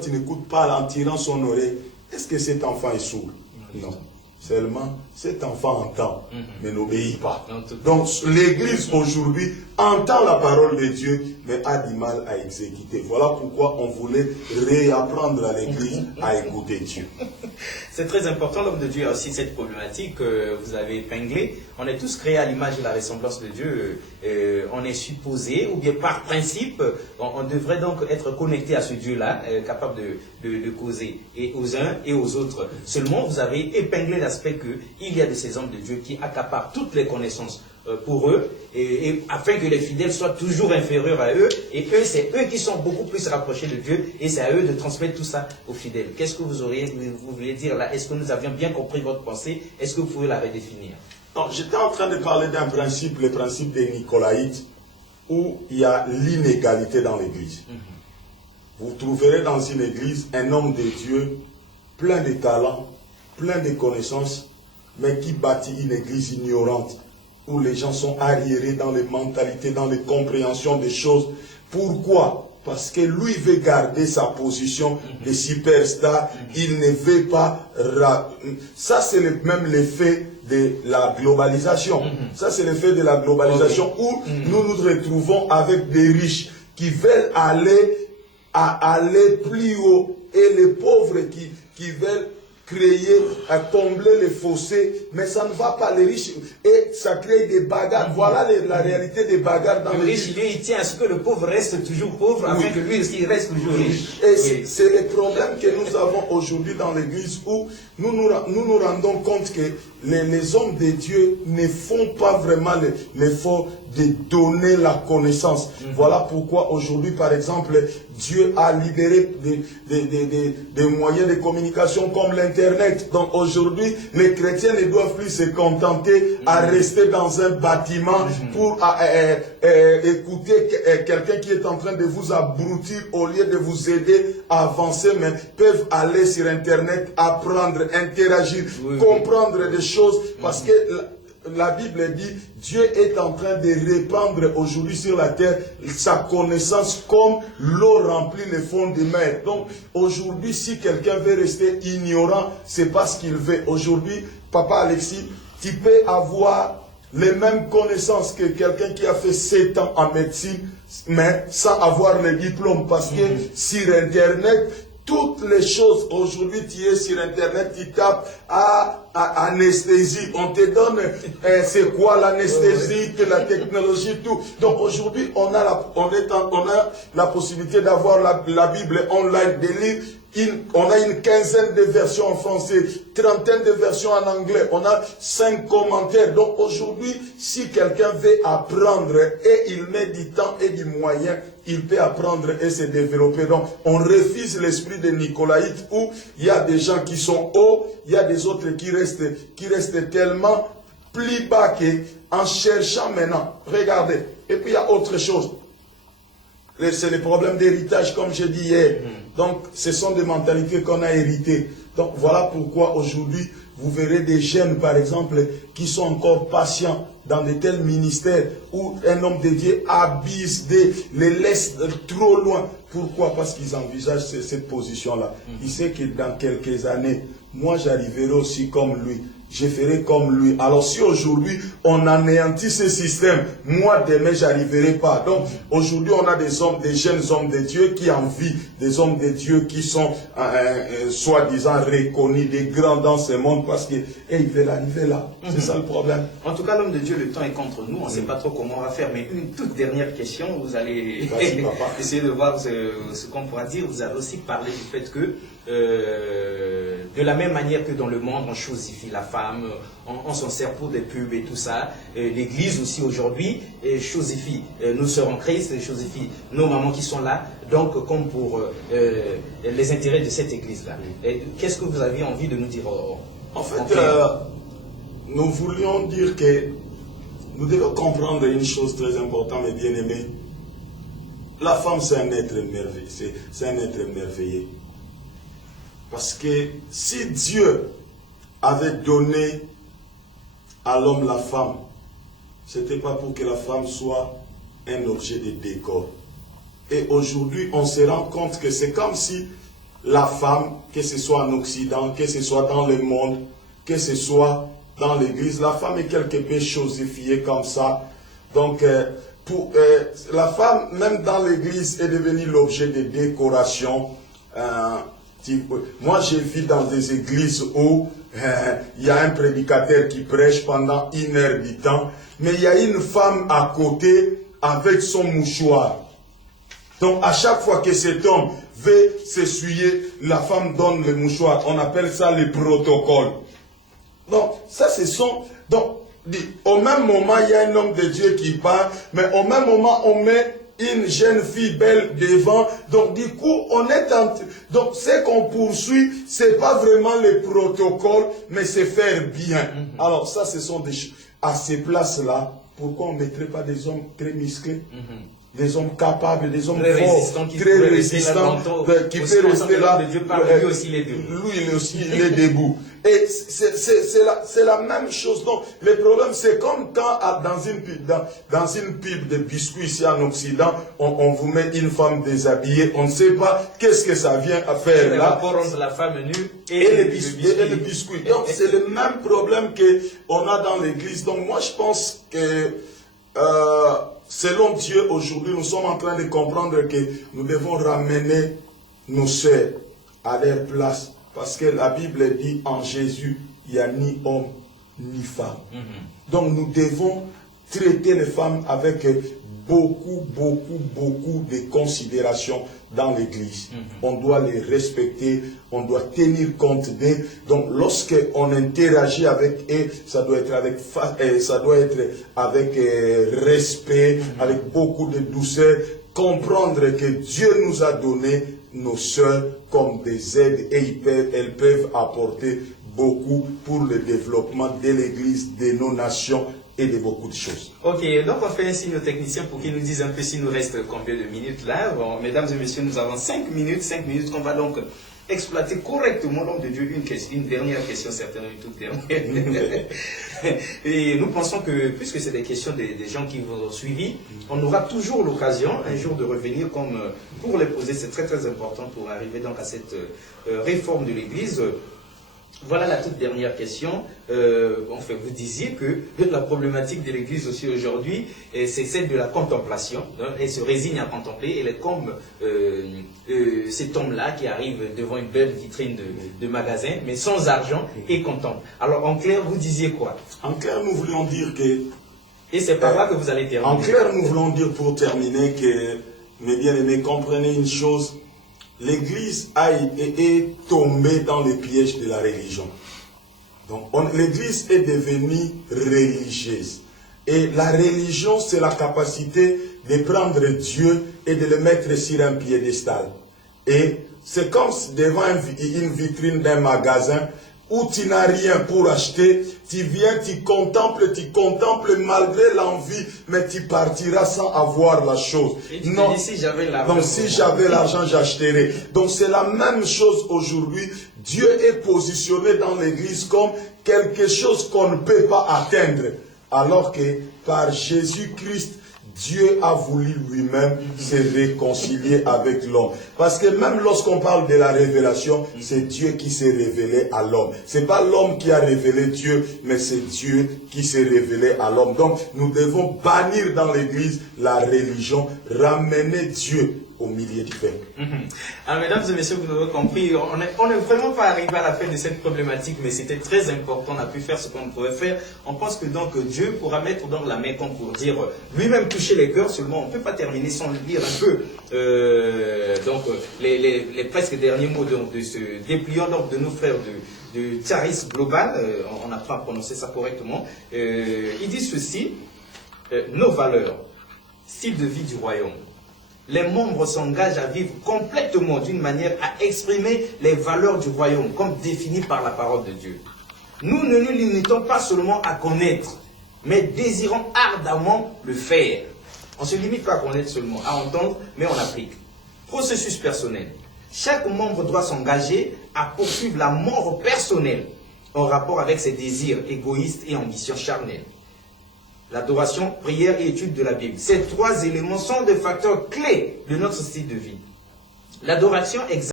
tu n'écoutes pas en tirant son oreille, est-ce que cet enfant est sourd? Non. Seulement, cet enfant entend, mais n'obéit pas. Donc, l'Église aujourd'hui entend la parole de Dieu, mais a du mal à exécuter. Voilà pourquoi on voulait réapprendre à l'Église à écouter Dieu. C'est très important, l'homme de Dieu a aussi cette problématique que vous avez épinglée. On est tous créés à l'image et la ressemblance de Dieu. On est supposé, ou bien par principe, on devrait donc être connecté à ce Dieu-là, capable de causer et aux uns et aux autres. Seulement, vous avez épinglé l'aspect qu'il y a de ces hommes de Dieu qui accaparent toutes les connaissances pour eux, et afin que les fidèles soient toujours inférieurs à eux, et eux, c'est eux qui sont beaucoup plus rapprochés de Dieu, et c'est à eux de transmettre tout ça aux fidèles. Qu'est-ce que vous voulez dire là? Est-ce que nous avions bien compris votre pensée? Est-ce que vous pouvez la redéfinir? Non, j'étais en train de parler d'un principe, le principe des Nicolaïtes, où il y a l'inégalité dans l'Église. Vous trouverez dans une Église un homme de Dieu, plein de talents, plein de connaissances, mais qui bâtit une Église ignorante, où les gens sont arriérés dans les mentalités, dans les compréhensions des choses. Pourquoi? Parce que lui veut garder sa position de superstar. Il ne veut pas... Ça, c'est même l'effet de la globalisation. Ça, c'est l'effet de la globalisation où nous nous retrouvons avec des riches qui veulent aller plus haut, et les pauvres qui veulent créer, combler les fossés, mais ça ne va pas, les riches, et ça crée des bagarres. Voilà la réalité des bagarres dans le riche, lui, il tient à ce que le pauvre reste toujours pauvre, afin que lui aussi reste toujours riche. Et c'est le problème que nous avons aujourd'hui dans l'Église, où nous nous rendons compte que les hommes de Dieu ne font pas vraiment l'effort de donner la connaissance. Voilà pourquoi aujourd'hui, par exemple, Dieu a libéré des moyens de communication comme l'Internet. Donc aujourd'hui, les chrétiens ne doivent plus se contenter à rester dans un bâtiment pour écouter quelqu'un qui est en train de vous abrutir au lieu de vous aider à avancer, mais peuvent aller sur Internet, apprendre, interagir, comprendre des choses, parce que la Bible dit, Dieu est en train de répandre aujourd'hui sur la terre sa connaissance comme l'eau remplit les fonds des mers. Donc aujourd'hui, si quelqu'un veut rester ignorant, c'est pas ce qu'il veut. Aujourd'hui, Papa Alexis, tu peux avoir les mêmes connaissances que quelqu'un qui a fait 7 ans en médecine, mais sans avoir le diplôme, parce que sur Internet, toutes les choses, aujourd'hui tu es sur Internet, tu tapes anesthésie, on te donne c'est quoi l'anesthésie, la technologie, tout. Donc aujourd'hui on a la possibilité d'avoir la Bible online, de lire. On a une quinzaine de versions en français, trentaine de versions en anglais, on a 5 commentaires. Donc aujourd'hui, si quelqu'un veut apprendre et il met du temps et du moyen, il peut apprendre et se développer. Donc on refuse l'esprit des Nicolaïtes où il y a des gens qui sont hauts, il y a des autres qui restent tellement plus bas qu'en cherchant maintenant. Regardez. Et puis il y a autre chose. C'est le problème d'héritage, comme je dis hier. Donc, ce sont des mentalités qu'on a héritées. Donc, voilà pourquoi aujourd'hui, vous verrez des jeunes, par exemple, qui sont encore patients dans de tels ministères où un homme de Dieu abuse, les laisse trop loin. Pourquoi? Parce qu'ils envisagent cette position-là. Il sait que dans quelques années, moi, j'arriverai aussi comme lui. Je ferai comme lui. Alors si aujourd'hui on anéantit ce système, moi demain j'arriverai pas. Donc aujourd'hui on a des jeunes hommes de Dieu qui envient des hommes de Dieu qui sont soi-disant reconnus, des grands dans ce monde parce qu'ils veulent arriver là. C'est ça le problème. En tout cas, l'homme de Dieu, le temps est contre nous. On ne sait pas trop comment on va faire. Mais une toute dernière question, vous allez essayer de voir ce qu'on pourra dire. Vous avez aussi parlé du fait que de la même manière que dans le monde, on chosifie la femme, on s'en sert pour des pubs et tout ça. L'Église aussi aujourd'hui chosifie nous sœurs en Christ, chosifie nos mamans qui sont là, donc comme pour les intérêts de cette Église-là. Qu'est-ce que vous aviez envie de nous dire En fait, nous voulions dire que nous devons comprendre une chose très importante, mes bien-aimés. La femme, c'est un être merveilleux. C'est un être merveilleux. Parce que si Dieu avait donné à l'homme la femme, ce n'était pas pour que la femme soit un objet de décor. Et aujourd'hui, on se rend compte que c'est comme si la femme, que ce soit en Occident, que ce soit dans le monde, que ce soit dans l'église, la femme est quelque peu chosifiée comme ça. Donc, la femme, même dans l'église, est devenue l'objet de décoration. Moi, j'ai vu dans des églises où il y a un prédicateur qui prêche pendant 1 heure du temps, mais il y a une femme à côté avec son mouchoir. Donc, à chaque fois que cet homme veut s'essuyer, la femme donne le mouchoir. On appelle ça le protocole. Donc, ça, ce sont... Donc, au même moment, il y a un homme de Dieu qui parle, mais au même moment, on met une jeune fille belle devant. Donc, du coup, on est donc, ce qu'on poursuit, c'est pas vraiment le protocole, mais c'est faire bien. Alors, ça, ce sont des choses. À ces places-là, pourquoi on ne mettrait pas des hommes très musclés? Des hommes capables, des hommes forts, très résistants, qui peuvent rester là. Lui aussi, il est debout. Lui aussi, il est debout. Et c'est la même chose. Donc, le problème, c'est comme quand dans une pile de biscuits ici en Occident, on vous met une femme déshabillée, on ne sait pas qu'est-ce que ça vient à faire là. Le rapport entre la femme nue et le biscuit. Donc, c'est le même problème qu'on a dans l'église. Donc, moi, je pense que selon Dieu, aujourd'hui, nous sommes en train de comprendre que nous devons ramener nos sœurs à leur place. Parce que la Bible dit en Jésus, il n'y a ni homme ni femme. Donc nous devons traiter les femmes avec beaucoup de considération dans l'église. On doit les respecter, on doit tenir compte d'eux. Donc lorsqu'on interagit avec eux, ça doit être avec respect, avec beaucoup de douceur, comprendre que Dieu nous a donné nos sœurs comme des aides et elles peuvent apporter beaucoup pour le développement de l'église, de nos nations et de beaucoup de choses. Ok, donc on fait un signe aux techniciens pour qu'ils nous disent un peu s'il nous reste combien de minutes là. Bon, mesdames et messieurs, nous avons 5 minutes qu'on va donc exploiter correctement l'homme de Dieu. Une dernière question, certainement une toute dernière. Et nous pensons que, puisque c'est des questions des gens qui vous ont suivi, on aura toujours l'occasion un jour de revenir comme pour les poser. C'est très très important pour arriver donc à cette réforme de l'Église. Voilà la toute dernière question. Vous disiez que la problématique de l'Église aussi aujourd'hui, c'est celle de la contemplation. Elle se résigne à contempler. Elle est comme cet homme-là qui arrive devant une belle vitrine de magasin, mais sans argent et contemple. Alors en clair, vous disiez quoi? En clair, nous voulions dire que... Et c'est par là que vous allez terminer. En clair, nous voulons dire pour terminer que, mes bien-aimés, comprenez une chose. L'Église est tombée dans les pièges de la religion. Donc, l'Église est devenue religieuse. Et la religion, c'est la capacité de prendre Dieu et de le mettre sur un piédestal. Et c'est comme devant une vitrine d'un magasin où tu n'as rien pour acheter, tu viens, tu contemples malgré l'envie, mais tu partiras sans avoir la chose. Et tu te dis, si j'avais l'argent. Donc si j'avais l'argent, j'achèterais. Donc c'est la même chose aujourd'hui. Dieu est positionné dans l'église comme quelque chose qu'on ne peut pas atteindre. Alors que par Jésus-Christ, Dieu a voulu lui-même se réconcilier avec l'homme. Parce que même lorsqu'on parle de la révélation, c'est Dieu qui s'est révélé à l'homme. C'est pas l'homme qui a révélé Dieu, mais c'est Dieu qui s'est révélé à l'homme. Donc, nous devons bannir dans l'église la religion, ramener Dieu au milieu du peuple. Alors, mesdames et messieurs, vous avez compris, on n'est vraiment pas arrivé à la fin de cette problématique, mais c'était très important, on a pu faire ce qu'on pouvait faire. On pense que donc Dieu pourra mettre donc la main comme pour dire, lui-même toucher les cœurs seulement. On ne peut pas terminer sans lire un peu les presque derniers mots de ce dépliant donc de nos frères de Charis Global, on apprend à prononcer ça correctement. Il dit ceci, nos valeurs, style de vie du royaume. Les membres s'engagent à vivre complètement d'une manière à exprimer les valeurs du royaume comme définies par la parole de Dieu. Nous ne nous limitons pas seulement à connaître, mais désirons ardemment le faire. On ne se limite pas à connaître seulement, à entendre, mais on applique. Processus personnel. Chaque membre doit s'engager à poursuivre la mort personnelle en rapport avec ses désirs égoïstes et ambitions charnelles. L'adoration, prière et étude de la Bible. Ces trois éléments sont des facteurs clés de notre style de vie. L'adoration